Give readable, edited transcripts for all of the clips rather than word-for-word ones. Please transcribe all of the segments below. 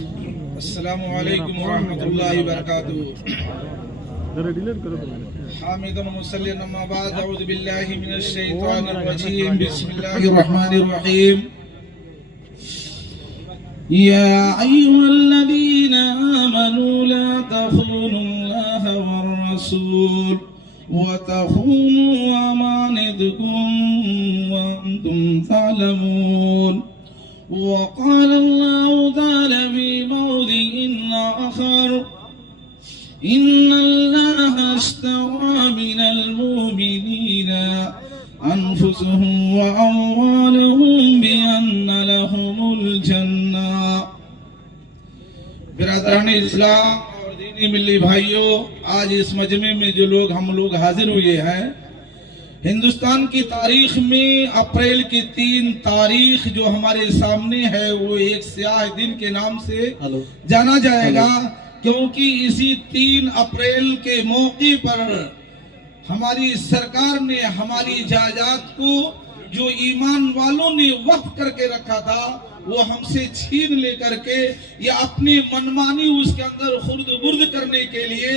السلام علیکم ورحمۃ اللہ وبرکاتہ۔ حامداً ومصليا اما بعد، اعوذ باللہ من الشیطان الرجیم، بسم اللہ الرحمن الرحیم۔ یا ایھا الذین آمنوا لا تخونوا اللہ والرسول وتخونوا امانتکم وانتم تعلمون۔ وقال الله تعالى في موضع آخر: إن الله اشترى من المؤمنين أنفسهم وأموالهم بأن لهم الجنة۔ برادران اسلام اور دینی ملی بھائیوں، آج اس مجمع میں جو لوگ ہم لوگ حاضر ہوئے ہیں، ہندوستان کی تاریخ میں اپریل کی 3 تاریخ جو ہمارے سامنے ہے وہ ایک سیاہ دن کے نام سے جانا جائے گا، کیونکہ اسی 3 اپریل کے موقع پر ہماری سرکار نے ہماری جائیداد کو جو ایمان والوں نے وقف کر کے رکھا تھا وہ ہم سے چھین لے کر کے یا اپنی منمانی اس کے اندر خرد برد کرنے کے لیے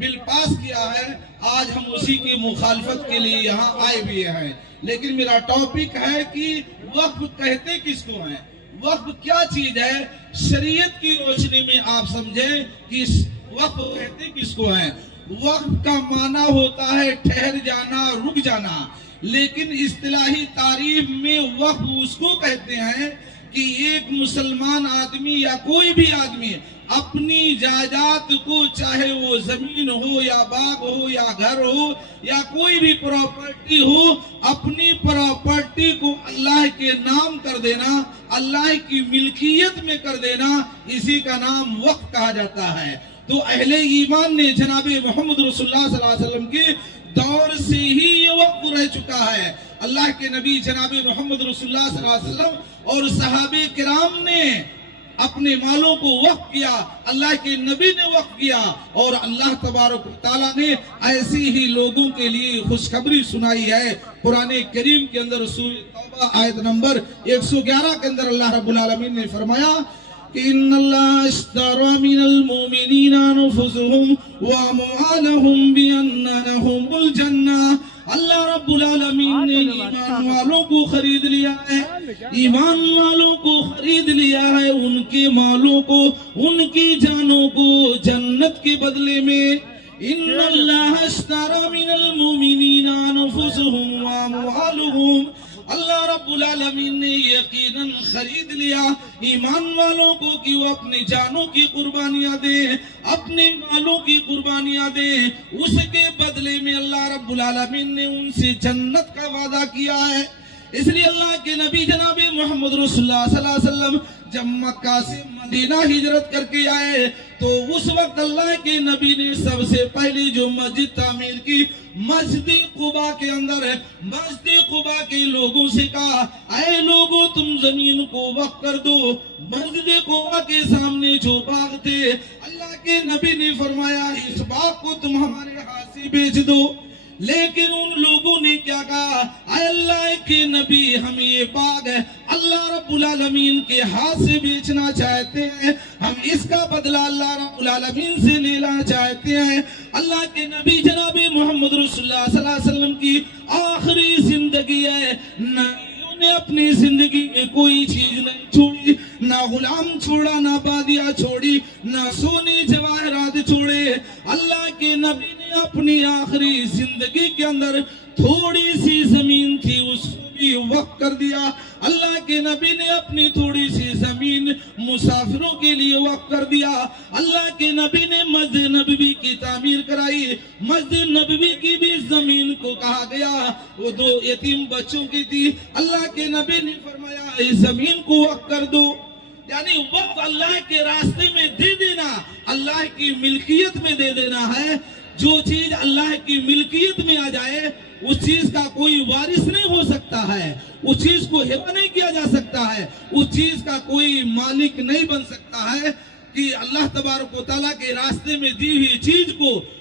بل پاس کیا ہے۔ آج ہم اسی کی مخالفت کے لیے یہاں آئے بھی ہیں، لیکن میرا ٹاپک ہے کہ وقف کہتے کس کو ہیں، وقف کیا چیز ہے۔ شریعت کی روشنی میں آپ سمجھیں کہ وقف کہتے کس کو ہیں۔ وقف کا معنی ہوتا ہے ٹھہر جانا، رک جانا، لیکن اصطلاحی تعریف میں وقف اس کو کہتے ہیں کہ ایک مسلمان آدمی یا کوئی بھی آدمی اپنی جائیداد کو، چاہے وہ زمین ہو یا باغ ہو یا گھر ہو یا کوئی بھی پراپرٹی ہو، اپنی پراپرٹی کو اللہ کے نام کر دینا، اللہ کی ملکیت میں کر دینا، اسی کا نام وقف کہا جاتا ہے۔ تو اہل ایمان نے جناب محمد رسول اللہ صلی اللہ علیہ وسلم کے دور سے ہی یہ وقف رہ چکا ہے۔ اللہ کے نبی جناب محمد رسول اللہ صلی اللہ علیہ وسلم اور صحابہ کرام نے اپنے مالوں کو وقف کیا، اللہ کے نبی نے وقف کیا، اور اللہ تبارک و تعالیٰ نے ایسی ہی لوگوں کے لیے خوشخبری سنائی ہے۔ قرآن کریم کے اندر سورہ توبہ آیت نمبر 111 کے اندر اللہ رب العالمین نے فرمایا کہ ان اللہ اشترى من المؤمنین انفسهم واموالهم بان لهم الجنہ۔ اللہ رب العالمین نے ایمان والوں کو خرید لیا ہے، ایمان والوں کو خرید لیا ہے، ان کے مالوں کو، ان کی جانوں کو جنت کے بدلے میں۔ ان اللہ اشترى من المؤمنین انفسهم واموالهم، اللہ رب العالمین نے یقیناً خرید لیا ایمان والوں کو کہ وہ اپنی جانوں کی قربانیاں دیں، اپنے مالوں کی قربانیاں دیں، اس کے بدلے میں اللہ رب العالمین نے ان سے جنت کا وعدہ کیا ہے۔ اس لیے اللہ کے نبی جناب محمد رسول اللہ صلی اللہ علیہ وسلم جب مکہ سے مدینہ ہجرت کر کے آئے تو اس وقت اللہ کے نبی نے سب سے پہلی جو مسجد تعمیر کی، مسجد قباء کے اندر ہے، مسجد قباء کے لوگوں سے کہا اے لوگوں تم زمین کو وقف کر دو۔ مسجد قباء کے سامنے جو باغ تھے، اللہ کے نبی نے فرمایا اس باغ کو تم ہمارے ہاتھ سے بیچ دو، لیکن ان لوگوں نے کیا کہا اے اللہ کے نبی ہم یہ باغ ہے اللہ رب العالمین کے ہاتھ سے بیچنا چاہتے ہیں، ہم اس کا بدلہ اللہ رب العالمین سے لینا چاہتے ہیں۔ اللہ کے نبی جناب محمد رسول اللہ صلی اللہ علیہ وسلم کی آخری زندگی ہے، نبیوں نے اپنی زندگی میں کوئی چیز نہیں چھوڑی، نہ غلام چھوڑا، نہ بادیاں چھوڑی، نہ سونے جواہرات چھوڑے۔ اللہ کے نبی نے اپنی آخری زندگی کے اندر تھوڑی سی زمین تھی اس کو بھی وقف کر دیا۔ اللہ کے نبی نے اپنی تھوڑی سی زمین مسافروں کے لیے وقف کر دیا۔ اللہ کے نبی نے مسجد نبوی کی تعمیر کرائی، مسجد نبوی کی بھی زمین کو کہا گیا وہ 2 یتیم بچوں کی تھی، اللہ کے نبی نے فرمایا اس زمین کو وقف کر دو۔ یعنی وقف اللہ کے راستے میں دے دینا، اللہ کی ملکیت میں دے دینا ہے۔ جو چیز اللہ کی ملکیت میں آ جائے اس چیز کا کوئی وارث نہیں ہو سکتا ہے، اس چیز کو ہبہ نہیں کیا جا سکتا ہے، اس چیز کا کوئی مالک نہیں بن سکتا ہے کہ اللہ تبارک و تعالیٰ کے راستے میں دی ہوئی چیز کو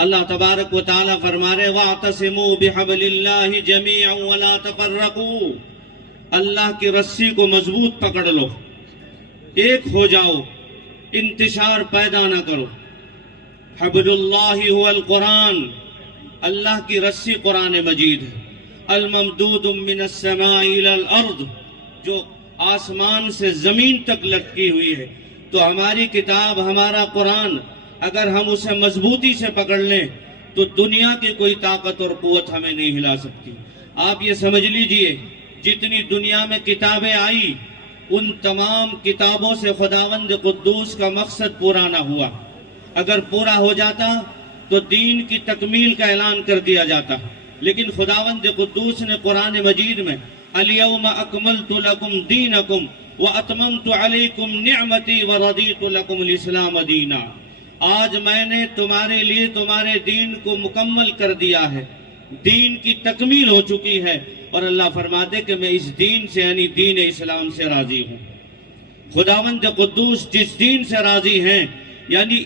اللہ تبارک و تعالیٰ فرما رہے وَاعْتَصِمُوا بِحَبْلِ اللَّهِ جَمِيعًا وَلَا تَفَرَّقُوا، اللہ کی رسی کو مضبوط پکڑ لو، ایک ہو جاؤ، انتشار پیدا نہ کرو۔ حبل اللہ هو القرآن، اللہ کی رسی قرآن مجید ہے۔ الممدود من السماء الى الارض، جو آسمان سے زمین تک لٹکی ہوئی ہے۔ تو ہماری کتاب، ہمارا قرآن، اگر ہم اسے مضبوطی سے پکڑ لیں تو دنیا کی کوئی طاقت اور قوت ہمیں نہیں ہلا سکتی۔ آپ یہ سمجھ لیجئے، جتنی دنیا میں کتابیں آئی، ان تمام کتابوں سے خداوند قدوس کا مقصد پورا نہ ہوا۔ اگر پورا ہو جاتا تو دین کی تکمیل کا اعلان کر دیا جاتا، لیکن خداوند قدوس نے قرآن مجید میں الیوم اکملت لکم دینکم واتممت علیکم نعمتی ورضیت لکم الاسلام دینا، آج میں نے تمہارے لیے تمہارے دین کو مکمل کر دیا ہے، دین کی تکمیل ہو چکی ہے، اور اللہ فرماتے کہ میں اس دین سے یعنی دین اسلام سے راضی ہوں۔ خداوند قدوس جس دین سے راضی ہیں، یعنی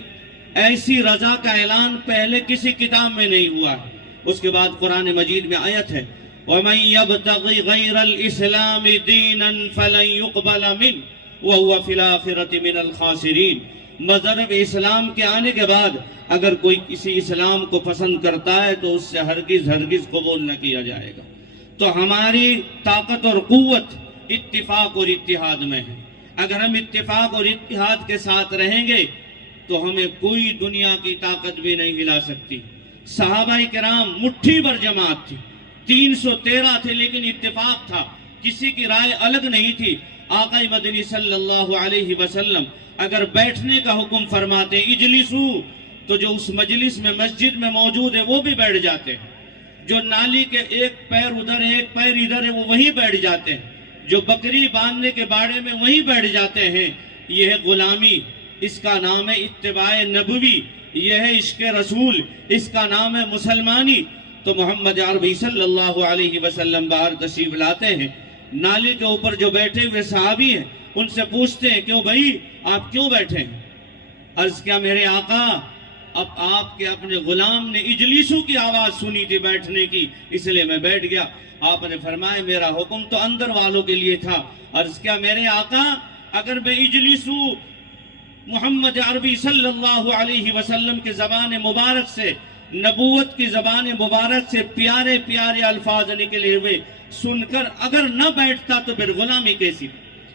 ایسی رضا کا اعلان پہلے کسی کتاب میں نہیں ہوا ہے۔ اس کے بعد قرآن مجید میں آیت ہے وَمَن يَبْتَغِ غَيْرَ الْإِسْلَامِ دِينًا فَلَن يُقْبَلَ مِنْهُ وَهُوَ فِي الْآخِرَةِ مِنَ الْخَاسِرِينَ، مذہب اسلام کے آنے کے بعد اگر کوئی کسی اسلام کو پسند کرتا ہے تو اس سے ہرگز قبول نہ کیا جائے گا۔ تو ہماری طاقت اور قوت اتفاق اور اتحاد میں ہے۔ اگر ہم اتفاق اور اتحاد کے ساتھ رہیں گے تو ہمیں کوئی دنیا کی طاقت بھی نہیں ہلا سکتی۔ صحابہ کرام مٹھی بھر جماعت تھی، 313 تھے، لیکن اتفاق تھا، کسی کی رائے الگ نہیں تھی۔ آقا مدنی صلی اللہ علیہ وسلم اگر بیٹھنے کا حکم فرماتے اجلسو، تو جو اس مجلس میں مسجد میں موجود ہے وہ بھی بیٹھ جاتے ہیں، جو نالی کے ایک پیر ادھر ہے ایک پیر ادھر ہے وہ وہیں بیٹھ جاتے ہیں، جو بکری باندھنے کے باڑے میں وہیں بیٹھ جاتے ہیں۔ یہ ہے غلامی، اس کا نام ہے اتباع نبوی، یہ ہے عشق رسول، اس کا نام ہے مسلمانی۔ تو محمد عربی صلی اللہ علیہ وسلم باہر تشریف لاتے ہیں، نالی کے اوپر جو بیٹھے ہوئے صحابی ہیں ان سے پوچھتے ہیں کیوں بھائی آپ کیوں بیٹھے ہیں؟ عرض کیا میرے آقا، اب آپ کے اپنے غلام نے اجلیسو کی آواز سنی تھی بیٹھنے کی، اس لیے میں بیٹھ گیا۔ آپ نے فرمایا میرا حکم تو اندر والوں کے لیے تھا۔ عرض کیا میرے آقا، اگر میں اجلیسو محمد عربی صلی اللہ علیہ وسلم کے زبان مبارک سے، نبوت کی زبان مبارک سے پیارے پیارے الفاظ نکلے ہوئے سن کر اگر نہ بیٹھتا تو پھر غلامی کیسی؟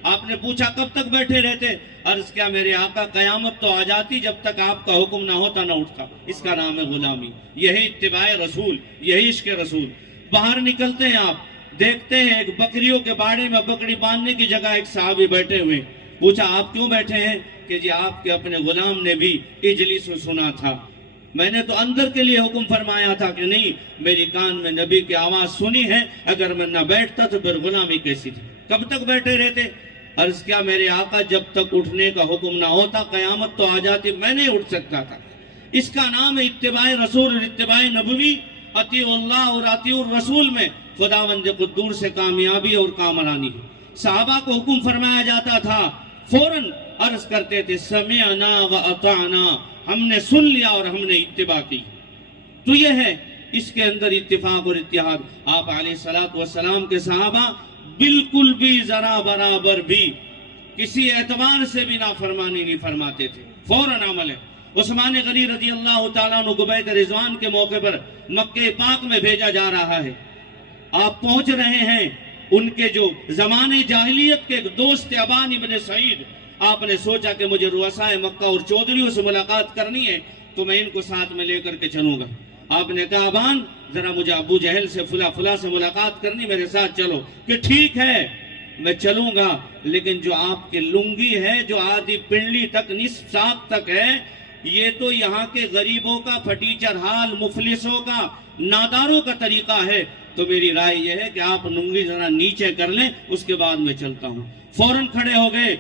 آپ نے پوچھا کب تک بیٹھے رہتے؟ عرض کیا میرے آقا، قیامت تو آ جاتی جب تک آپ کا حکم نہ ہوتا نہ اٹھتا۔ اس کا نام ہے غلامی، یہی اتباع رسول، یہی عشق رسول۔ باہر نکلتے ہیں، آپ دیکھتے ہیں ایک بکریوں کے باڑے میں بکری باندھنے کی جگہ ایک صحابی بیٹھے ہوئے۔ پوچھا آپ کیوں بیٹھے ہیں؟ کہ جی آپ کے اپنے غلام نے بھی اجلیس سنا تھا، میں نے تو اندر کے لیے حکم فرمایا تھا کہ نہیں، میری کان میں نبی کی آواز سنی ہے، اگر میں نہ بیٹھتا تو پھر غلامی کیسی تھی؟ کب تک بیٹھے رہتے؟ عرض کیا میرے آقا، جب تک اٹھنے کا حکم نہ ہوتا، قیامت تو آ جاتی، میں نہیں اٹھ سکتا تھا۔ اس کا نام ہے اتباع رسول اور اتباع نبوی۔ اطیع اللہ اور اطیع الرسول میں خداوند قدوس سے کامیابی اور کامرانی ہے۔ صحابہ کو حکم فرمایا جاتا تھا، فوراً عرض کرتے تھے سمعنا و اطعنا، ہم نے سن لیا اور ہم نے اتباع کی۔ تو یہ ہے اس کے اندر اتفاق اور اتحاد۔ آپ علیہ السلام کے صحابہ بالکل بھی ذرا برابر بھی کسی اعتبار سے بھی نافرمانی نہیں فرماتے تھے، فوراً عمل ہے۔ عثمان غنی رضی اللہ تعالیٰ عنہ کو بیعت رضوان کے موقع پر مکہ پاک میں بھیجا جا رہا ہے۔ آپ پہنچ رہے ہیں، ان کے جو زمانے جاہلیت کے ایک دوست ابان ابن سعید، آپ نے سوچا کہ مجھے رؤسائے مکہ اور چودھریوں سے ملاقات کرنی ہے تو میں ان کو ساتھ میں لے کر کے چلوں گا۔ آپ نے کہا ابان، ذرا مجھے ابو جہل سے فلاں سے ملاقات کرنی، میرے ساتھ چلو۔ کہ ٹھیک ہے میں چلوں گا، لیکن جو آپ کی لنگی ہے جو آدھی پنڈلی تک نصف ساق تک ہے، یہ تو یہاں کے غریبوں کا، پھٹیچر حال مفلسوں کا، ناداروں کا طریقہ ہے، تو میری رائے یہ ہے کہ آپ لنگی ذرا نیچے کر لیں، اس کے بعد میں چلتا ہوں۔ فوراً کھڑے ہو گئے،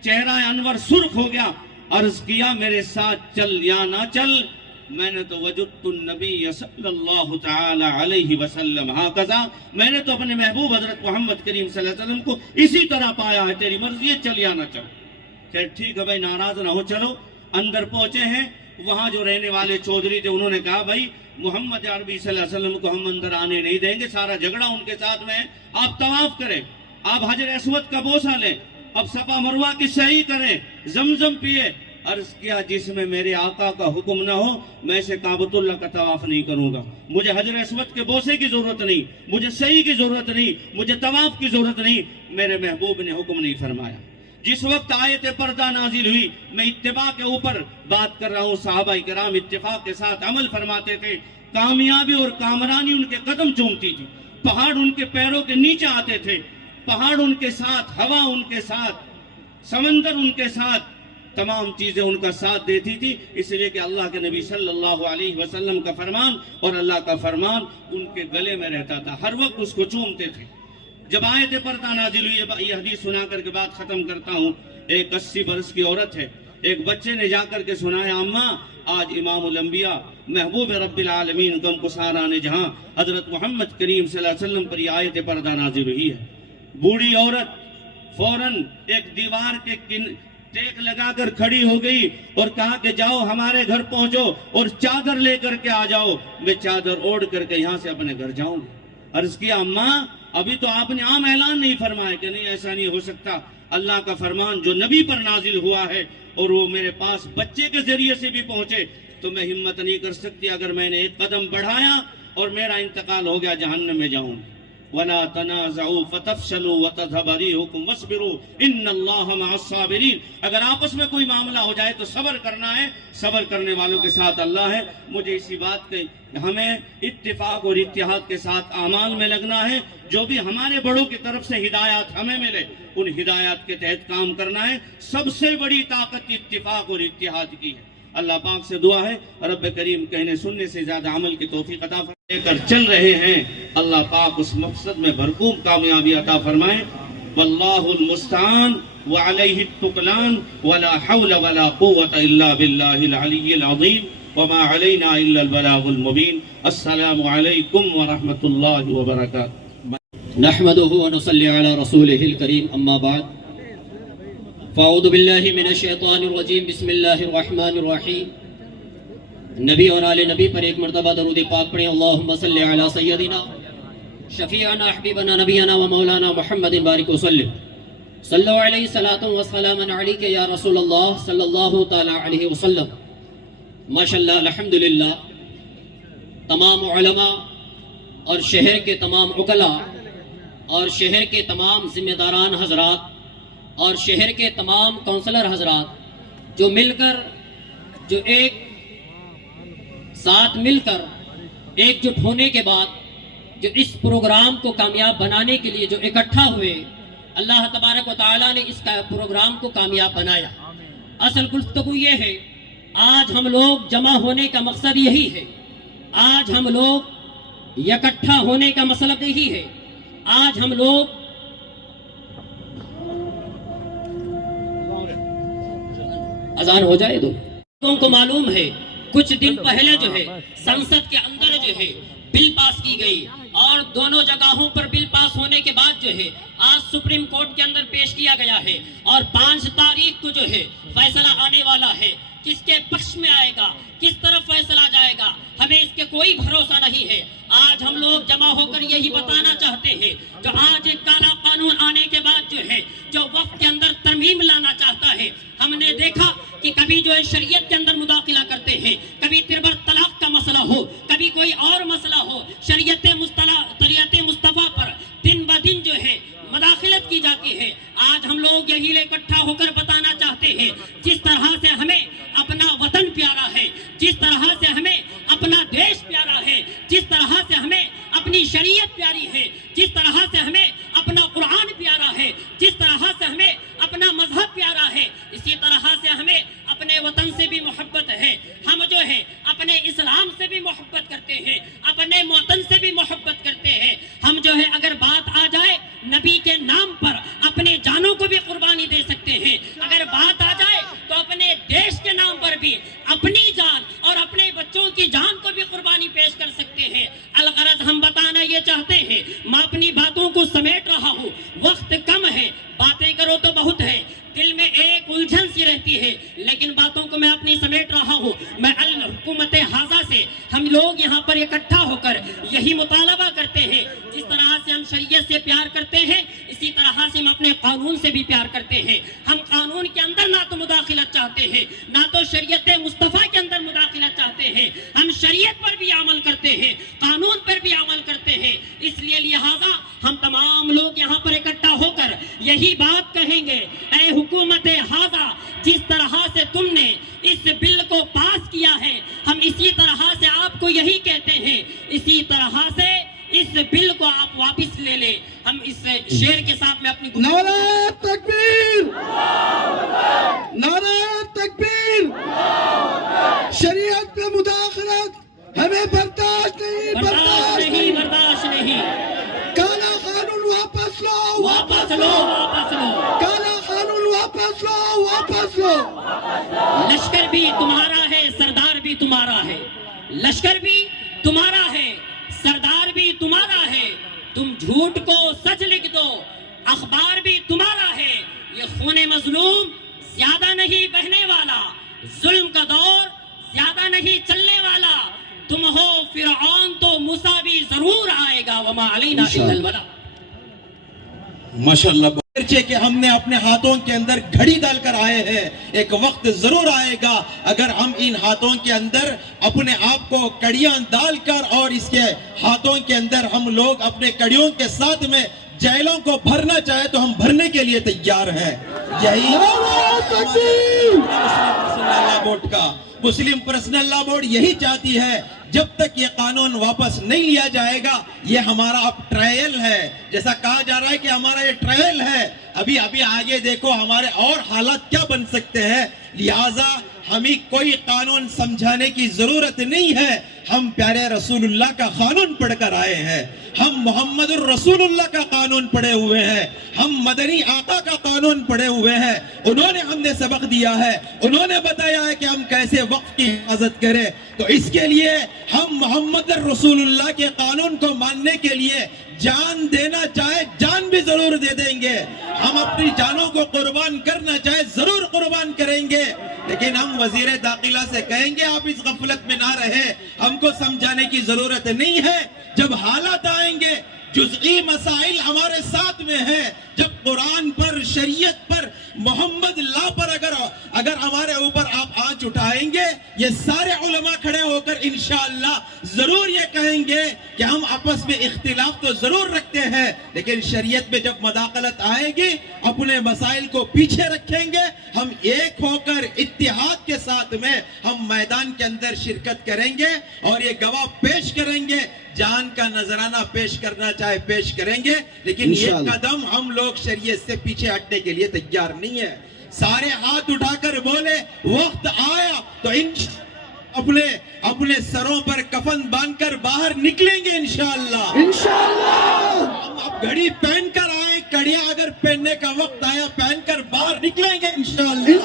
چہرہ انور سرخ ہو گیا، عرض کیا میرے ساتھ چل یا نہ چل؟ میں نے تو وجدت النبی صلی اللہ تعالی علیہ وسلم ہاکذا، میں نے تو اپنے محبوب حضرت محمد کریم صلی اللہ علیہ وسلم کو اسی طرح پایا ہے، تیری مرضی ہے چل یا نہ چل؟ کہ ٹھیک ہے بھائی، ناراض نہ ہو، چلو۔ اندر پہنچے ہیں، وہاں جو رہنے والے چودھری تھے انہوں نے کہا بھائی محمد عربی صلی اللہ علیہ وسلم کو ہم اندر آنے نہیں دیں گے، سارا جھگڑا ان کے ساتھ میں ہے، آپ طواف کریں، آپ حجر اسود کا بوسہ لیں، اب صفا مروہ کی سعی کریں، زمزم پیے۔ عرض کیا جس میں میرے آقا کا حکم نہ ہو میں اسے کعبۃ اللہ کا طواف نہیں کروں گا، مجھے حجر اسود کے بوسے کی ضرورت نہیں، مجھے سعی کی ضرورت نہیں، مجھے طواف کی ضرورت نہیں، میرے محبوب نے حکم نہیں فرمایا۔ جس وقت آیت پردہ نازل ہوئی، میں اتباع کے اوپر بات کر رہا ہوں، صحابہ کرام اتفاق کے ساتھ عمل فرماتے تھے، کامیابی اور کامرانی ان کے قدم چومتی تھی، پہاڑ ان کے پیروں کے نیچے آتے تھے، پہاڑ ان کے ساتھ، ہوا ان کے ساتھ، سمندر ان کے ساتھ، تمام چیزیں ان کا ساتھ دیتی تھی، اس لیے کہ اللہ کے نبی صلی اللہ علیہ وسلم کا فرمان اور اللہ کا فرمان ان کے گلے میں رہتا تھا، ہر وقت اس کو چومتے تھے۔ جب آیت پردہ نازل ہوئی، یہ حدیث سنا کر کے بات ختم کرتا ہوں، ایک 80 برس کی عورت ہے، ایک بچے نے جا کر کے سنایا اماں آج امام الانبیاء محبوب رب العالمین غم گساران جہاں حضرت محمد کریم صلی اللہ علیہ وسلم پر یہ آیت پردہ نازل ہوئی ہے۔ بوڑھی عورت فوراً ایک دیوار کے ٹیک لگا کر کھڑی ہو گئی اور کہا کہ جاؤ ہمارے گھر پہنچو اور چادر لے کر کے آ جاؤ، میں چادر اوڑھ کر کے یہاں سے اپنے گھر جاؤں گی۔ عرض کیا اماں ابھی تو آپ نے عام اعلان نہیں فرمایا کہ نہیں ایسا نہیں ہو سکتا، اللہ کا فرمان جو نبی پر نازل ہوا ہے اور وہ میرے پاس بچے کے ذریعے سے بھی پہنچے تو میں ہمت نہیں کر سکتی، اگر میں نے ایک قدم بڑھایا اور میرا انتقال ہو گیا جہنم میں جاؤں گی۔ وَلَا تَنَازَعُوا فَتَفْشَلُوا وَتَذْهَبَ رِيحُكُمْ وَاصْبِرُوا إِنَّ اللَّهَ مَعَ الصَّابِرِينَ۔ اگر آپس میں کوئی معاملہ ہو جائے تو صبر کرنا ہے، صبر کرنے والوں کے ساتھ اللہ ہے۔ مجھے اسی بات کے ہمیں اتفاق اور اتحاد کے ساتھ اعمال میں لگنا ہے، جو بھی ہمارے بڑوں کی طرف سے ہدایات ہمیں ملے ان ہدایات کے تحت کام کرنا ہے۔ سب سے بڑی طاقت اتفاق اور اتحاد کی ہے۔ اللہ پاک سے دعا ہے رب کریم کہنے سننے سے زیادہ عمل کی توفیق عطا فرمائے۔ لے کر چل رہے ہیں اللہ پاک اس مقصد میں بھرپور کامیابی عطا فرمائے۔ واللہ المستعان وعلیہ التکلان ولا حول ولا قوة الا باللہ العلی العظیم وما علینا الا البلاغ المبین۔ السلام علیکم ورحمۃ اللہ وبرکاتہ۔ نحمده ونصلي على رسوله الكريم اما بعد فاعوذ باللہ من الشیطان الرجیم بسم اللہ الرحمن الرحیم۔ نبی اور آل نبی پر ایک مرتبہ درود پاک پڑھیں۔ اللہم صلی علی سیدنا شفیعنا حبیبنا نبینا و مولانا محمد بارک وسلم۔ صلو علیہ صلاۃ و سلام علیک یا رسول اللہ صلی اللہ تعالی علیہ وسلم۔ ماشاءاللہ الحمدللہ تمام علماء اور شہر کے تمام عقلاء اور شہر کے تمام ذمہ داران حضرات اور شہر کے تمام کونسلر حضرات جو مل کر جو ایک ساتھ مل کر ایک جٹ ہونے کے بعد جو اس پروگرام کو کامیاب بنانے کے لیے جو اکٹھا ہوئے، اللہ تبارک و تعالیٰ نے اس کا پروگرام کو کامیاب بنایا۔ اصل گفتگو یہ ہے، آج ہم لوگ جمع ہونے کا مقصد یہی ہے، آج ہم لوگ اکٹھا ہونے کا مطلب یہی ہے، آج ہم لوگ اذان ہو جائے دو لوگوں کو معلوم ہے کچھ دن پہلے جو ہے سنسد کے اندر جو ہے بل پاس کی گئی اور دونوں جگہوں پر بل پاس ہونے کے بعد جو ہے آج سپریم کورٹ کے اندر پیش کیا گیا ہے اور 5 تاریخ کو جو ہے فیصلہ آنے والا ہے۔ کس کے پکش میں آئے گا، کس طرف فیصلہ جائے گا، ہمیں اس کے کوئی بھروسہ نہیں ہے۔ آج ہم لوگ جمع ہو کر یہی بتانا چاہتے ہیں کہ آج ایک کالا قانون آنے کے بعد جو ہے جو وقت کے اندر ترمیم لانا چاہتا ہے، ہم نے دیکھا کہ کبھی جو ہے شریعت کے اندر مداخلہ کرتے ہیں، کبھی تربر طلاق کا مسئلہ ہو، کبھی کوئی اور مسئلہ ہو، شریعت مصطفیٰ پر دن بدن جو ہے مداخلت کی جاتی ہے۔ آج ہم لوگ یہی اکٹھا ہو کر بتانا چاہتے ہیں، جس طرح سے ہمیں اپنا وطن پیارا ہے، جس طرح سے ہمیں اپنا دیش پیارا ہے، جس طرح سے ہمیں اپنی شریعت پیاری ہے، جس طرح سے ہمیں اپنا قرآن پیارا ہے، جس طرح سے ہمیں اپنا مذہب پیارا ہے، اسی طرح سے ہمیں اپنے وطن سے بھی محبت ہے۔ ہم جو ہے اپنے اسلام سے بھی محبت کرتے ہیں، اپنے وطن سے بھی محبت کرتے ہیں۔ ہم جو ہے اگر بات آ جائے نبی کے نام پر اپنے جانوں کو بھی قربانی دے سکتے ہیں، اگر بات آ جائے تو اپنے دیش کے نام پر بھی اپنی جان اور اپنے بچوں کی جان کو بھی قربانی پیش کر سکتے ہیں۔ الغرض ہم بتانا یہ چاہتے ہیں، میں اپنی باتوں کو سمیٹ رہا ہوں، وقت کم ہے، باتیں کرو تو بہت ہے، دل میں ایک الجھن سی رہتی ہے، لیکن باتوں کو میں اپنی سمیٹ رہا ہوں۔ میں ہم شریعت سے پیار کرتے ہیں، اسی طرح سے ہم اپنے قانون سے بھی پیار کرتے ہیں۔ ہم قانون کے اندر نہ تو مداخلت چاہتے ہیں، نہ تو شریعت مصطفیٰ کے اندر مداخلت چاہتے ہیں۔ ہم شریعت پر بھی عمل کرتے ہیں، قانون پر بھی عمل کرتے ہیں۔ اس لیے لہٰذا ہم تمام لوگ یہاں پر اکٹھا ہو کر یہی بات کہیں گے، اے حکومت ہاذا، جس طرح سے تم نے اس بل کو پاس کیا ہے، ہم اسی طرح سے آپ کو یہی کہتے ہیں، اسی طرح سے اس بل کو آپ واپس لے لیں۔ ہم اس شعر کے ساتھ میں اپنی نعرہ تکبیر، نعرہ تکبیر، شریعت میں مداخلت ہمیں برداشت نہیں، برداشت نہیں، برداشت نہیں۔ کالا قانون واپس لو، واپس لو، واپس لو۔ کالا قانون واپس لو، واپس لو۔ لشکر بھی تمہارا ہے، سردار بھی تمہارا ہے۔ لشکر بھی تمہارا ہے، سردار بھی تمہارا ہے۔ تم جھوٹ کو سچ لکھ دو، اخبار بھی تمہارا ہے۔ یہ خون مظلوم زیادہ نہیں بہنے والا، ظلم کا دور زیادہ نہیں چلنے والا۔ تم ہو فرعون تو موسیٰ بھی ضرور آئے گا، وما علینا الا البلاغ۔ ماشاءاللہ، اگرچہ کہ ہم نے اپنے ہاتھوں کے اندر گھڑی ڈال کر آئے ہیں، ایک وقت ضرور آئے گا اگر ہم ان ہاتھوں کے اندر اپنے آپ کو کڑیاں ڈال کر اور اس کے ہاتھوں کے اندر ہم لوگ اپنے کڑیوں کے ساتھ میں جیلوں کو بھرنا چاہے تو ہم بھرنے کے لیے تیار ہیں۔ یہی مسلم پرسنل لا بورڈ یہی چاہتی ہے، جب تک یہ قانون واپس نہیں لیا جائے گا، یہ ہمارا اب ٹرائل ہے، جیسا کہا جا رہا ہے کہ ہمارا یہ ٹرائل ہے، ابھی آگے دیکھو ہمارے اور حالات کیا بن سکتے ہیں۔ لہٰذا ہمیں کوئی قانون سمجھانے کی ضرورت نہیں ہے، ہم پیارے رسول اللہ کا قانون پڑھ کر آئے ہیں، ہم محمد الرسول اللہ کا قانون پڑھے ہوئے ہیں، ہم مدنی آقا کا قانون پڑھے ہوئے ہیں۔ انہوں نے ہم نے سبق دیا ہے، انہوں نے بتایا ہے کہ ہم کیسے وقت کی حفاظت کریں، تو اس کے لیے ہم محمد الرسول اللہ کے قانون کو ماننے کے لیے جان دینا چاہے جان بھی ضرور دے دیں گے، ہم اپنی جانوں کو قربان کرنا چاہے ضرور قربان کریں گے، لیکن ہم وزیر داخلہ سے کہیں گے آپ اس غفلت میں نہ رہے، ہم کو سمجھانے کی ضرورت نہیں ہے۔ جب حالات آئیں گے، جزئی مسائل ہمارے ساتھ میں ہیں، جب قرآن پر، شریعت پر، محمد لا پر اگر ہمارے اوپر آپ آنچ اٹھائیں گے، یہ سارے علماء کھڑے ہو کر انشاءاللہ ضرور یہ کہیں گے کہ ہم آپس میں اختلاف تو ضرور رکھتے ہیں، لیکن شریعت میں جب مداخلت آئے گی اپنے مسائل کو پیچھے رکھیں گے، ہم ایک ہو کر اتحاد کے ساتھ میں ہم میدان کے اندر شرکت کریں گے اور یہ گواہ پیش کریں گے، جان کا نذرانہ پیش کرنا چاہے پیش کریں گے، لیکن یہ قدم ہم لوگ شریعت سے پیچھے ہٹنے کے لیے تیار نہیں ہے۔ سارے ہاتھ اٹھا کر بولے وقت آیا تو اپنے سروں پر کفن باندھ کر باہر نکلیں گے انشاءاللہ۔ ہم اب گھڑی پہن کر آئے، کڑیاں اگر پہننے کا وقت آیا پہن کر باہر نکلیں گے انشاءاللہ۔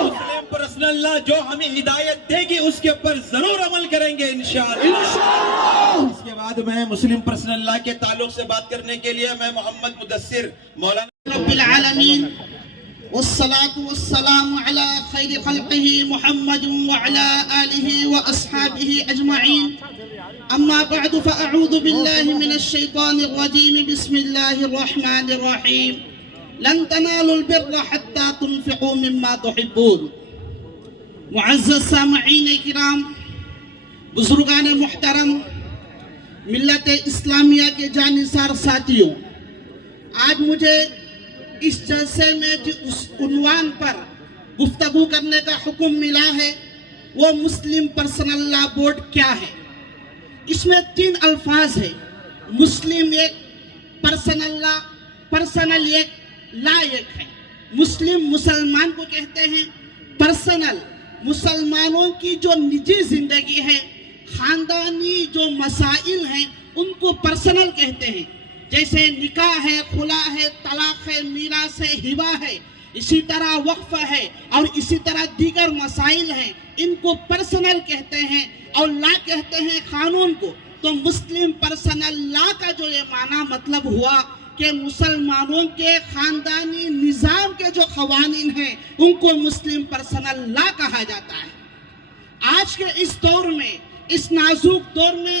مسلم پرسنل لا جو ہمیں ہدایت دے گی اس کے اوپر ضرور عمل کریں گے انشاءاللہ۔ اس کے بعد میں مسلم پرسنل لا کے تعلق سے بات کرنے کے لیے میں محمد مدثر مولانا رب العالمین والصلاة والسلام على خير خلقه محمد وعلى آله وأصحابه أجمعين أما بعد فأعوذ بالله من الشيطان الرجيم بسم الله الرحمن الرحيم لن تنالوا البر حتى تنفقوا مما تحبون معزز سامعین کرام، بزرگان محترم، ملت اسلامیہ کے جانثار ساتھیوں، آج مجھے اس جلسے میں جس عنوان پر گفتگو کرنے کا حکم ملا ہے وہ مسلم پرسنل لا بورڈ کیا ہے۔ اس میں 3 الفاظ ہیں، مسلم ایک، پرسنل لا، پرسنل ایک، لا ایک ہے۔ مسلم مسلمان کو کہتے ہیں، پرسنل مسلمانوں کی جو نجی زندگی ہے، خاندانی جو مسائل ہیں ان کو پرسنل کہتے ہیں، جیسے نکاح ہے، خلا ہے، طلاق ہے، میراث ہے، ہبہ ہے، اسی طرح وقف ہے اور اسی طرح دیگر مسائل ہیں، ان کو پرسنل کہتے ہیں اور لا کہتے ہیں قانون کو۔ تو مسلم پرسنل لا کا جو یہ معنی مطلب ہوا کہ مسلمانوں کے خاندانی نظام کے جو قوانین ہیں ان کو مسلم پرسنل لا کہا جاتا ہے۔ آج کے اس دور میں، اس نازک دور میں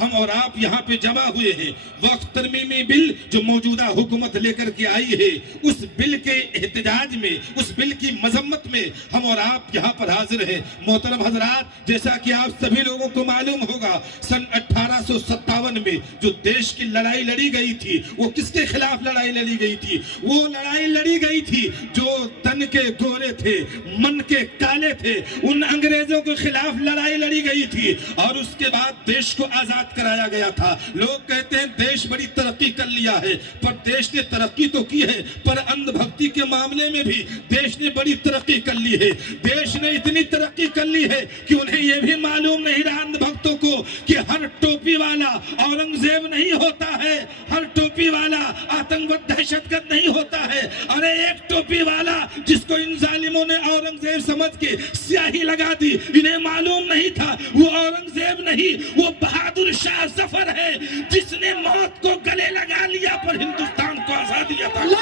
ہم اور آپ یہاں پہ جمع ہوئے ہیں، وقت ترمیمی بل جو موجودہ حکومت لے کر کے آئی ہے، اس بل کے احتجاج میں، اس بل کی مذمت میں ہم اور آپ یہاں پر حاضر ہیں۔ محترم حضرات، جیسا کہ آپ سبھی لوگوں کو معلوم ہوگا، سن 1857 میں جو دیش کی لڑائی لڑی گئی تھی، وہ کس کے خلاف لڑائی لڑی گئی تھی؟ وہ لڑائی لڑی گئی تھی جو تن کے گورے تھے، من کے کالے تھے، ان انگریزوں کے خلاف لڑائی لڑی گئی تھی، اور اس کے بعد دیش کو آزاد کرایا گیا تھا۔ لوگ کہتے ہیں دیش بڑی ترقی کر لیا ہے، پر دیش نے ترقی تو کی ہے، پر اندھ بھکتی کے معاملے میں بھی دیش نے بڑی ترقی کر لی ہے۔ دیش نے اتنی ترقی کر لی ہے کہ انہیں یہ بھی معلوم نہیں رہا اندھ بھکتوں کو کہ ہر ٹوپی والا اورنگزیب نہیں ہوتا ہے، ہر ٹوپی والا آتنکواد دہشت گرد نہیں ہوتا ہے۔ ارے ایک ٹوپی والا جس کو ان ظالموں نے اورنگزیب سمجھ کے سیاہی لگا دی، انہیں معلوم نہیں تھا وہ اورنگزیب نہیں، وہ بہادر شاہ ظفر ہے جس نے موت کو گلے لگا لیا پر ہندوستان کو آزادی عطا کی۔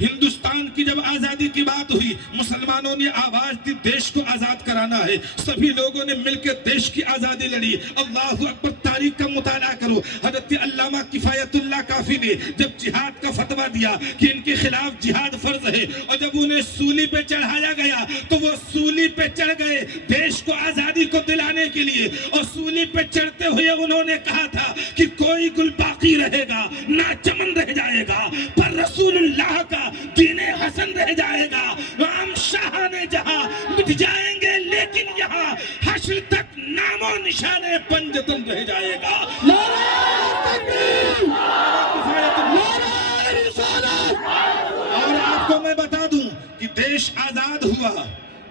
ہندوستان کی جب آزادی کی بات ہوئی، مسلمانوں نے آواز دی دیش کو آزاد کرانا ہے، سبھی لوگوں نے مل کے دیش کی آزادی لڑی۔ اللہ اکبر، تاریخ کا مطالعہ کرو۔ حضرت علامہ کفایت اللہ کافی نے جب جہاد کا فتویٰ دیا کہ ان کے خلاف جہاد فرض ہے، اور جب انہیں سولی پہ چڑھایا گیا تو وہ سولی پہ چڑھ گئے دیش کو آزادی کو دلانے کے لیے، اور سولی پہ چڑھتے ہوئے انہوں نے کہا تھا کہ کوئی گل باقی رہے گا نہ چمن رہ جائے گا، پر رسول اللہ کا دین حسن رہ جائے گا۔ ہم شاہان جہاں مٹ جائیں گے لیکن یہاں حشر تک نام و نشان پنجتن رہ جائے گا۔ اور آپ کو میں بتا دوں کہ دیش آزاد ہوا،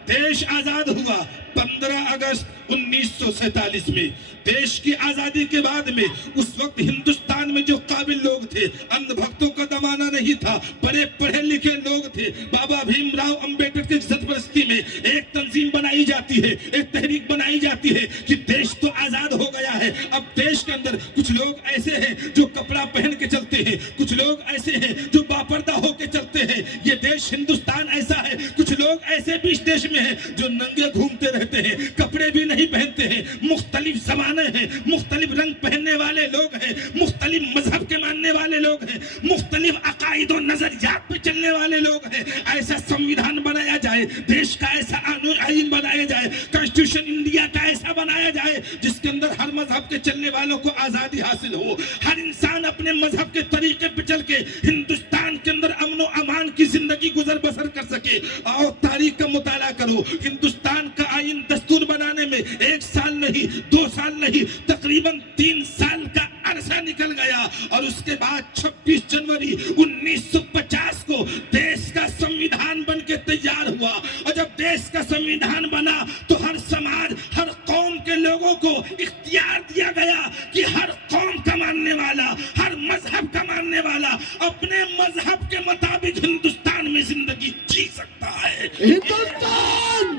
دیش آزاد ہوا 15 اگست 1947 میں۔ دیش کی آزادی کے بعد میں اس وقت ہندوستان میں جو قابل لوگ تھے، اندھ بھکتوں کا زمانہ نہیں تھا، بڑے پڑھے لکھے لوگ تھے۔ بابا بھیم راؤ امبیڈکر کی سرپرستی میں ایک تنظیم بنائی جاتی ہے، ایک تحریک بنائی جاتی ہے کہ دیش تو آزاد ہو گیا ہے، اب دیش کے اندر کچھ لوگ ایسے ہیں جو کپڑا پہن کے چلتے ہیں، کچھ لوگ ایسے ہیں جو باپردہ ہو کے چلتے ہیں۔ یہ دیش ہندوستان ایسا ہے، کچھ لوگ ایسے بھی اس دیش میں ہیں جو ننگے گھومتے رہتے ہیں، کپڑے بھی نہیں پہنتے ہیں۔ مختلف زمانے ہیں، مختلف رنگ پہننے والے لوگ ہیں، مختلف مذہب کے ماننے والے لوگ ہیں، مختلف عقائد و نظریات پہ چلنے والے لوگ ہیں۔ ایسا سمویدھان بنایا جائے، دیش کا ایسا آئین بنایا جائے، کانسٹیٹیوشن انڈیا کا ایسا بنایا جائے جس کے اندر ہر مذہب کے چلنے والوں کو آزادی حاصل ہو، ہر انسان اپنے مذہب کے طریقے پہ چل کے ہندوستان کے اندر امن و امان کی زندگی گزر بسر کر سکے۔ اور تاریخ کا مطالعہ کرو، ہندوستان کا آئین دستور بنانے میں 1 سال نہیں، 2 سال نہیں، تقریباً 3 سال کا عرصہ نکل گیا، اور اس کے بعد 26 جنوری 1950 کو دیش کا سمویدھان بن کے تیار ہوا۔ اور جب دیش کا سمویدھان بنا تو ہر سماج، ہر قوم کے لوگوں کو اختیار دیا گیا کہ ہر قوم کا ماننے والا، ہر مذہب کا ماننے والا اپنے مذہب کے مطابق ہندوستان میں زندگی جی سکتا ہے۔ ہندوستان،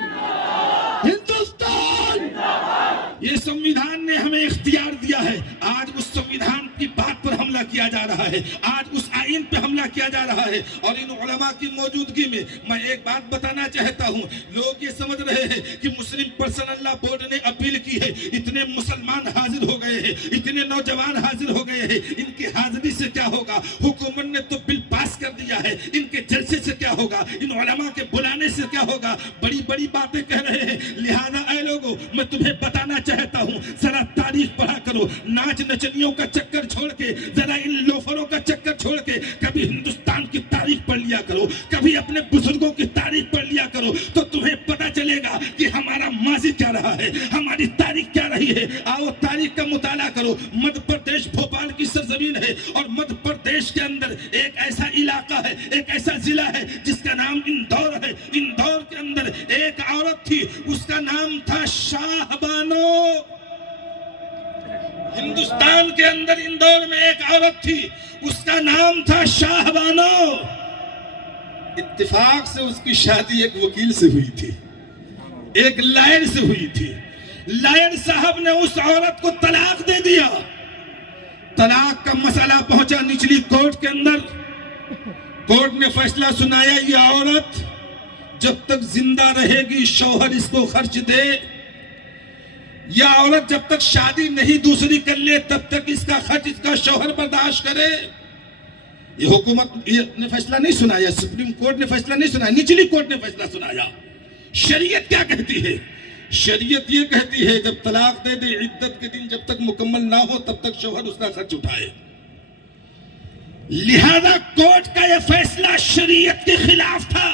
ہندوستان، یہ سمویدھان نے ہمیں اختیار دیا ہے۔ آج اس سمویدھان کی بات پر حملہ کیا جا رہا ہے، آج اس آئین پہ حملہ کیا جا رہا ہے، اور ان علماء کی موجودگی میں ایک بات بتانا چاہتا ہوں۔ لوگ یہ سمجھ رہے ہیں کہ مسلم پرسنل لا بورڈ نے اپیل کی ہے، اتنے مسلمان حاضر ہو گئے ہیں، اتنے نوجوان حاضر ہو گئے ہیں، ان کی حاضری سے کیا ہوگا؟ حکومت نے تو بل پاس کر دیا ہے، ان کے جلسے سے کیا ہوگا؟ ان علماء کے بلانے سے کیا ہوگا؟ بڑی بڑی باتیں کہہ رہے ہیں۔ لہذا اے لوگوں، میں تمہیں بتانا چاہتا ہوں، ذرا تاریخ پڑھا کرو، ناچ نچنیوں کا چکر چھوڑ کے، ذرا ان لوفروں کا چکر چھوڑ کے کبھی ہندوستان کی تاریخ پڑھ لیا کرو، کبھی اپنے بزرگوں کی تاریخ پڑھ لیا کرو، تو تمہیں پتہ چلے گا کہ ہمارا ماضی کیا رہا ہے، ہماری تاریخ کیا رہی ہے۔ آؤ تاریخ کا مطالعہ کرو۔ مدھیہ پردیش بھوپال کی سرزمین ہے، اور مدھیہ پردیش کے اندر ایک ایسا علاقہ ہے، ایک ایسا ضلع ہے جس کا نام اندور ہے۔ اندور کے اندر ایک عورت تھی، اس کا نام تھا شاہ بانو۔ ہندوستان کے اندر اندور میں ایک عورت تھی، اس کا نام تھا شاہ بانو۔ اتفاق سے اس کی شادی ایک وکیل سے ہوئی تھی، ایک لائر سے ہوئی تھی۔ لائر صاحب نے اس عورت کو طلاق دے دیا۔ طلاق کا مسئلہ پہنچا نچلی کورٹ کے اندر۔ کورٹ نے فیصلہ سنایا، یہ عورت جب تک زندہ رہے گی شوہر اس کو خرچ دے، یا عورت جب تک شادی نہیں دوسری کر لے تب تک اس کا خرچ اس کا شوہر برداشت کرے؟ یہ حکومت نے فیصلہ نہیں سنایا، سپریم کورٹ نے فیصلہ نہیں سنایا، نچلی کورٹ نے فیصلہ سنایا۔ شریعت کیا کہتی ہے؟ شریعت یہ کہتی ہے جب طلاق دے دے عدت کے دن جب تک مکمل نہ ہو تب تک شوہر اس کا خرچ اٹھائے۔ لہذا کورٹ کا یہ فیصلہ شریعت کے خلاف تھا۔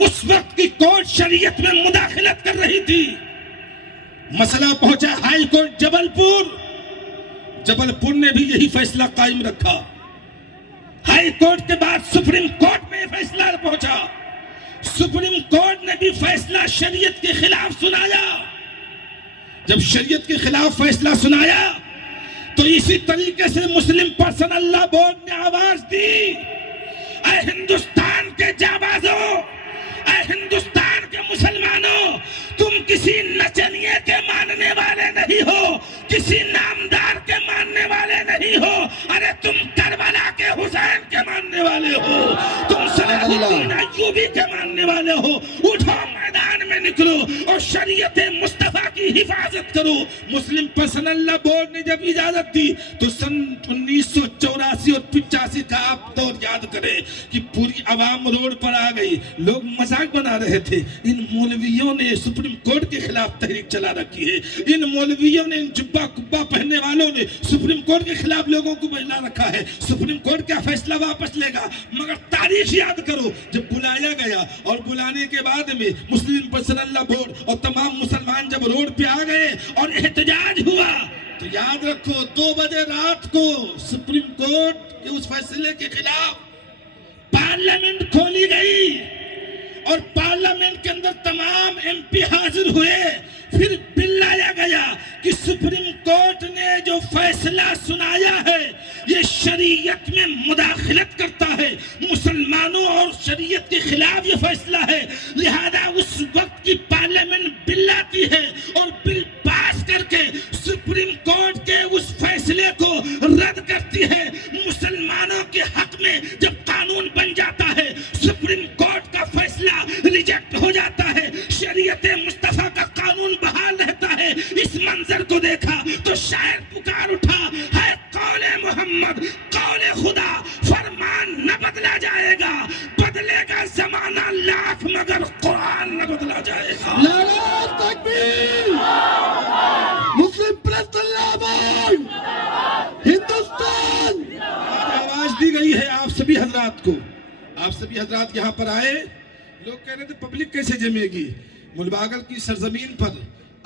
اس وقت کی کورٹ شریعت میں مداخلت کر رہی تھی۔ مسئلہ پہنچا ہائی کورٹ جبل پور، جبل پور نے بھی یہی فیصلہ قائم رکھا۔ ہائی کورٹ کے بعد سپریم کورٹ میں فیصلہ پہنچا، سپریم کورٹ نے بھی فیصلہ شریعت کے خلاف سنایا۔ جب شریعت کے خلاف فیصلہ سنایا تو اسی طریقے سے مسلم پرسنل لا بورڈ نے آواز دی، اے ہندوستان کے جانبازوں، اے ہندوستان کے مسلمانوں، تم کسی نچنیے کے ماننے والے نہیں ہو، کسی نامدار کے ماننے والے نہیں ہو، ارے تم کربلا کے حسین کے ماننے والے ہو، تم صلاح الدین ایوبی کے ماننے والے ہو۔ اٹھو میدان میں نکلو اور شریعت مصطفیٰ کی حفاظت کرو۔ مسلم پرسنل لا بورڈ نے جب اجازت دی تو سن 1984 اور 85 کا آپ دور یاد کریں کہ پوری عوام روڈ پر آ گئی، لوگ مذاق بنا رہے تھے۔ ان مولویوں نے سپریم کورٹ کے خلاف تحریک چلا رکھی ہے، ان مولویوں نے، ان جبہ کبہ پہننے والوں نے سپریم کورٹ کے خلاف لوگوں کو بجلا رکھا ہے۔ سپریم کورٹ کیا فیصلہ واپس لے گا؟ مگر تاریخ یاد کرو، جب بلایا گیا اور بلانے کے بعد میں مسلم پرسنل لا بورڈ اور تمام مسلمان جب روڈ پہ آ گئے اور احتجاج ہوا تو یاد رکھو 2 بجے رات کو سپریم کورٹ کے اس فیصلے کے خلاف پارلیمنٹ کھولی گئی اور پارلیمنٹ کے اندر تمام ایم پی حاضر ہوئے۔ پھر بل لایا گیا کہ سپریم کورٹ نے جو فیصلہ سنایا ہے یہ شریعت میں مداخلت کرتا ہے، مسلمانوں اور شریعت کے خلاف یہ فیصلہ ہے، لہذا اس وقت کی پارلیمنٹ بل لاتی ہے اور بل پاس کر کے سپریم کورٹ کے اس فیصلے کو رد کرتی ہے۔ مسلمانوں کے حق میں جب قانون بن جاتا ہے، سپریم کورٹ کا فیصلہ ریجیکٹ ہو جاتا ہے، شریعت مصطفیٰ کا قانون بحال رہتا ہے۔ اس منظر کو دیکھا تو شاعر پکار اٹھا، ہے قول محمد قول خدا، فرمان نہ بدلا جائے گا، بدلے گا زمانہ لاکھ مگر قرآن نہ بدلا جائے گا۔ نعرہ تکبیر، مسلم پرسنل لا بورڈ، ہندوستان۔ آواز دی گئی ہے آپ سبھی حضرات کو، آپ سبھی حضرات یہاں پر آئے۔ لوگ کہہ رہے تھے پبلک کیسے جمے گی؟ ملباگل کی سرزمین پر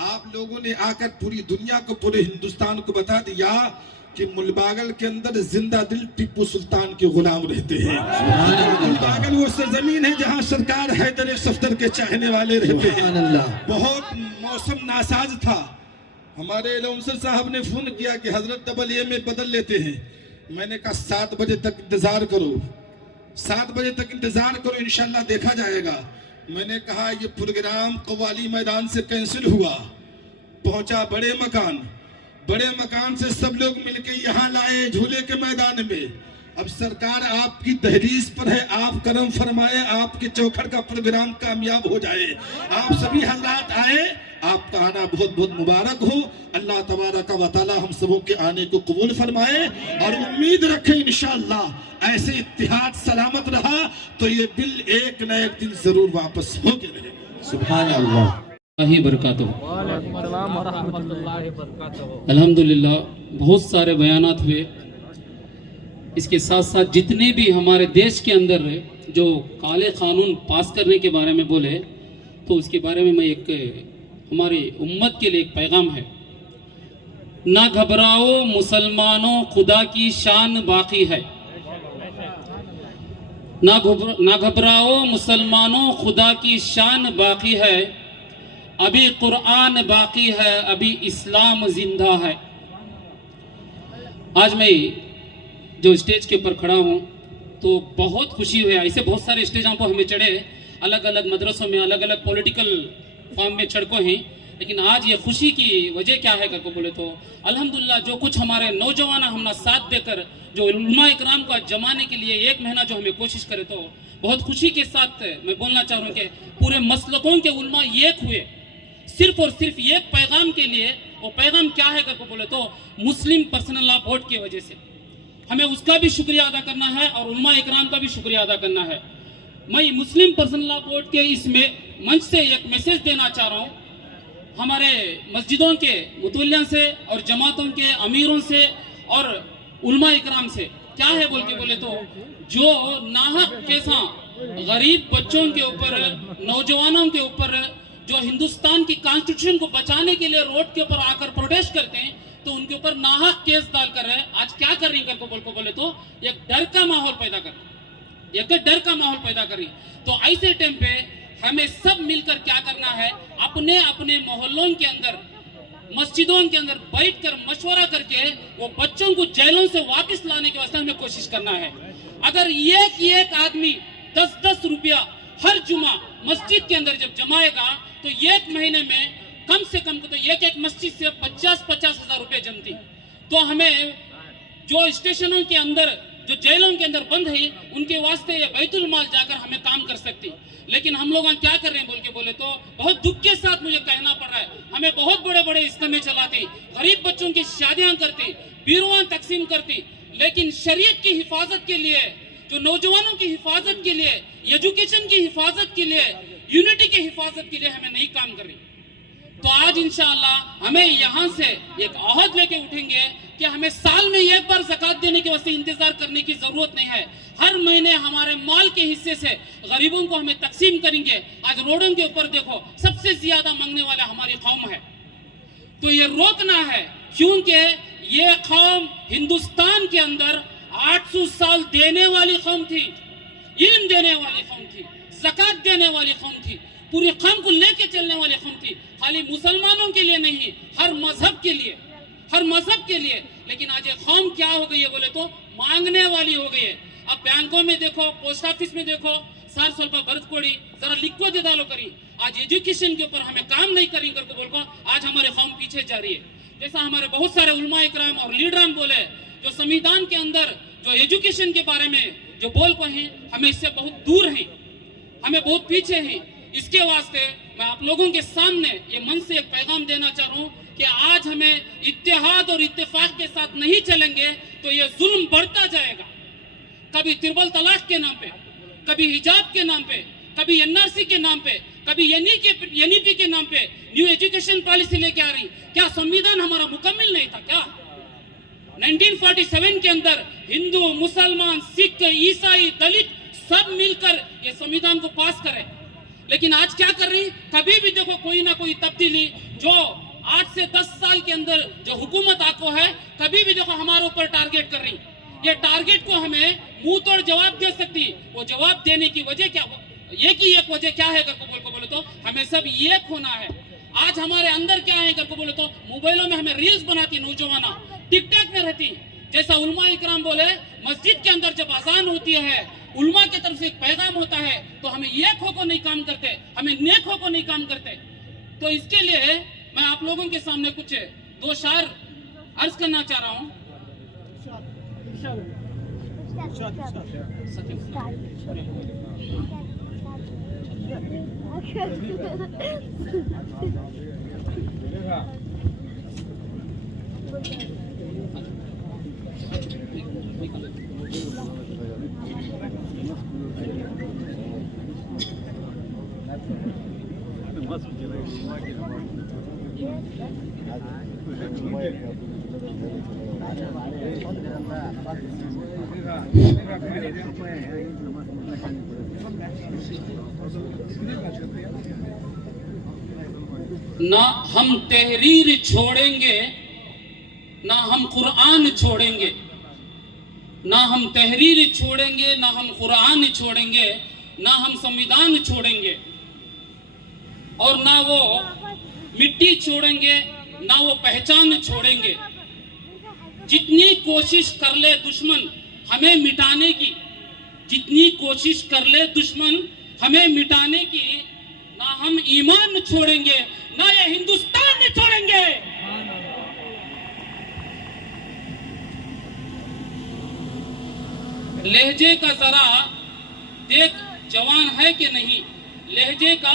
آپ لوگوں نے آ کر پوری دنیا کو، پورے ہندوستان کو بتا دیا کہ ملباگل کے اندر زندہ دل ٹیپو سلطان کے غلام رہتے ہیں۔ ملباگل وہ سرزمین ہے جہاں سرکار حیدر صفدر کے چاہنے والے رہتے ہیں۔ بہت موسم ناساز تھا، ہمارے لونسر صاحب نے فون کیا کہ حضرت ڈبل اے میں بدل لیتے ہیں۔ میں نے کہا 7 بجے تک انتظار کرو، 7 بجے تک انتظار کرو، انشاءاللہ دیکھا جائے گا۔ میں نے کہا یہ پروگرام قوالی میدان سے کینسل ہوا، پہنچا بڑے مکان سے سب لوگ مل کے یہاں لائے جھولے کے میدان میں۔ اب سرکار آپ کی دہلیز پر ہے، آپ کرم فرمائے، آپ کے چوکھٹ کا پروگرام کامیاب ہو جائے۔ آپ سبھی حضرات آئے، آپ کا آنا بہت بہت مبارک ہو۔ اللہ تبارک و تعالی ہم سبوں کے آنے کو قبول فرمائے اور امید رکھیں انشاءاللہ ایسے اتحاد سلامت رہا تو یہ بل ایک نہ ایک دن ضرور واپس ہو کے رہے گا۔ سبحان اللہ برکاتہ۔ الحمدللہ بہت سارے بیانات ہوئے، اس کے ساتھ ساتھ جتنے بھی ہمارے دیش کے اندر جو کالے قانون پاس کرنے کے بارے میں بولے تو اس کے بارے میں ایک ہماری امت کے لیے ایک پیغام ہے، نہ گھبراؤ مسلمانوں خدا کی شان باقی ہے، نہ گھبراؤ مسلمانوں خدا کی شان باقی ہے، ابھی قرآن باقی ہے، ابھی اسلام زندہ ہے۔ آج میں جو اسٹیج کے اوپر کھڑا ہوں تو بہت خوشی ہوئی، ایسے بہت سارے اسٹیجوں پر ہمیں چڑھے، الگ الگ مدرسوں میں الگ الگ پولیٹیکل فارم میں چڑھ کو ہیں، لیکن آج یہ خوشی کی وجہ کیا ہے کو بولے تو الحمدللہ جو کچھ ہمارے نوجوان ہم ساتھ دے کر جو علماء اکرام کو جمانے کے لیے 1 مہینہ جو ہمیں کوشش کرے تو بہت خوشی کے ساتھ میں بولنا چاہ رہا ہوں کہ پورے مسلکوں کے علماء ایک ہوئے، صرف اور صرف ایک پیغام کے لیے. وہ پیغام کیا ہے کر کو بولے تو مسلم پرسنل لا بورڈ کی وجہ سے ہمیں اس کا بھی شکریہ ادا کرنا ہے اور علماء اکرام کا بھی شکریہ ادا کرنا ہے. میں مسلم پرسنل لا بورڈ کے اس میں منچ سے ایک میسیج دینا چاہ رہا ہوں ہمارے مسجدوں کے متولیوں سے اور جماعتوں کے امیروں سے اور علماء اکرام سے. کیا ہے بول کے بولے تو جو ناحق کیسا غریب بچوں کے اوپر نوجوانوں کے اوپر جو ہندوستان کی کانسٹیٹیوشن کو بچانے کے لیے روڈ کے اوپر آ کر پروٹیسٹ کرتے ہیں تو ان کے اوپر ناحق کیس ڈال کر رہے ہیں. آج کیا کر رہی کر کو بولے تو ایک ڈر کا ماحول پیدا کر رہی ایک ڈر کا ماحول پیدا کر رہی. تو ایسے ٹائم پہ ہمیں سب مل کر کیا کرنا ہے اپنے اپنے محلوں کے اندر مسجدوں کے اندر بیٹھ کر مشورہ کر کے وہ بچوں کو جیلوں سے واپس لانے کے واسطے ہمیں کوشش کرنا ہے. اگر ایک آدمی 10-10 روپیہ ہر جمعہ مسجد کے اندر جب جمائے گا تو ایک مہینے میں کم سے کم تو ایک مسجد سے 50 ہزار روپے جمتی. تو ہمیں جو اسٹیشنوں کے اندر جو جیلوں کے اندر بند ہے ان کے واسطے یہ بیت المال جا کر ہمیں کام کر سکتی. لیکن ہم لوگ کیا کر رہے ہیں بول کے بولے تو بہت دکھ کے ساتھ مجھے کہنا پڑ رہا ہے ہمیں بہت بڑے بڑے اجتماع چلاتی غریب بچوں کی شادیاں کرتی بیروان تقسیم کرتی لیکن شریعت کی حفاظت کے لیے جو نوجوانوں کی حفاظت کے لیے ایجوکیشن کی حفاظت کے لیے یونٹی کی حفاظت کے لیے ہمیں نہیں کام کر رہی. تو آج انشاءاللہ ہمیں یہاں سے ایک عہد لے کے اٹھیں گے کہ ہمیں سال میں ایک بار زکوٰۃ دینے کے واسطے انتظار کرنے کی ضرورت نہیں ہے. ہر مہینے ہمارے مال کے حصے سے غریبوں کو ہمیں تقسیم کریں گے. آج روڈوں کے اوپر دیکھو سب سے زیادہ مانگنے والا ہماری قوم ہے. تو یہ روکنا ہے کیونکہ یہ قوم ہندوستان کے اندر 800 سال دینے والی قوم تھی, علم دینے والی قوم تھی, زکوٰۃ دینے والی قوم تھی, پوری قوم کو لے کے چلنے والی قوم تھی. خالی مسلمانوں کے لیے نہیں ہر مذہب کے لیے لیکن آج یہ قوم کیا ہو گئی ہے بولے تو مانگنے والی ہو گئی ہے. اب بینکوں میں دیکھو پوسٹ آفس میں دیکھو سار سولپا برد کوڑی ذرا لکھو دے ڈالو کری. آج ایجوکیشن کے اوپر ہمیں کام نہیں کریں کر کو بول کو آج ہمارے قوم پیچھے جا رہی ہے. جیسا ہمارے بہت سارے علماء اکرام اور لیڈران بولے جو سمویدھان کے اندر جو ایجوکیشن کے بارے میں جو بول کو ہیں ہمیں اس سے بہت دور ہیں, ہمیں بہت پیچھے ہیں. اس کے واسطے میں آپ لوگوں کے سامنے یہ من سے ایک پیغام دینا چاہ رہا ہوں کہ آج ہمیں اتحاد اور اتفاق کے ساتھ نہیں چلیں گے تو یہ ظلم بڑھتا جائے گا. کبھی تربل طلاق کے نام پہ, کبھی حجاب کے نام پہ, کبھی NRC کے نام پہ, کبھی NEP کے نام پہ نیو ایجوکیشن پالیسی لے کے آ رہی. کیا سمویدھان ہمارا مکمل نہیں تھا کیا؟ 1947 کے اندر ہندو, مسلمان, سکھ, عیسائی, دلت سب مل کر یہ سمویدھان کو پاس کرے. لیکن آج کیا کر رہی؟ کبھی بھی دیکھو کوئی نہ کوئی تبدیلی جو 8 سے 10 سال کے اندر جو حکومت آپ کو ہے کبھی بھی دیکھو ہمارے اوپر ٹارگیٹ کر رہی. یہ ٹارگیٹ کو ہمیں منہ توڑ جواب دے سکتی. وہ جواب دینے کی وجہ کیا, ایک وجہ کیا ہے کر کو بولے تو ہمیں سب ایک ہونا ہے. آج ہمارے اندر کیا ہے کر کو بولے تو موبائلوں میں ہمیں ریلز بناتی نوجوانہ, ٹک ٹاک میں رہتی. جیسا علماء اکرام بولے مسجد کے اندر جب اذان ہوتی ہے علماء کی طرف سے ایک پیغام ہوتا ہے تو ہمیں ایک ہو کو نہیں کام کرتے, ہمیں نیک ہو کو نہیں کام کرتے. تو اس کے لیے میں آپ لوگوں کے سامنے کچھ 2 شعر عرض کرنا چاہ رہا ہوں. نہ ہم تحریر چھوڑیں گے نہ ہم قرآن چھوڑیں گے, نہ ہم تحریر چھوڑیں گے نہ ہم قرآن چھوڑیں گے, نہ ہم سمویدھان چھوڑیں گے اور نہ وہ مٹی چھوڑیں گے نہ وہ پہچان چھوڑیں گے. جتنی کوشش کر لے دشمن ہمیں مٹانے کی, جتنی کوشش کر لے دشمن ہمیں مٹانے کی, نہ ہم ایمان چھوڑیں گے نہ یہ ہندوستان چھوڑیں گے. لہجے کا ذرا دیکھ جوان ہے کہ نہیں, لہجے کا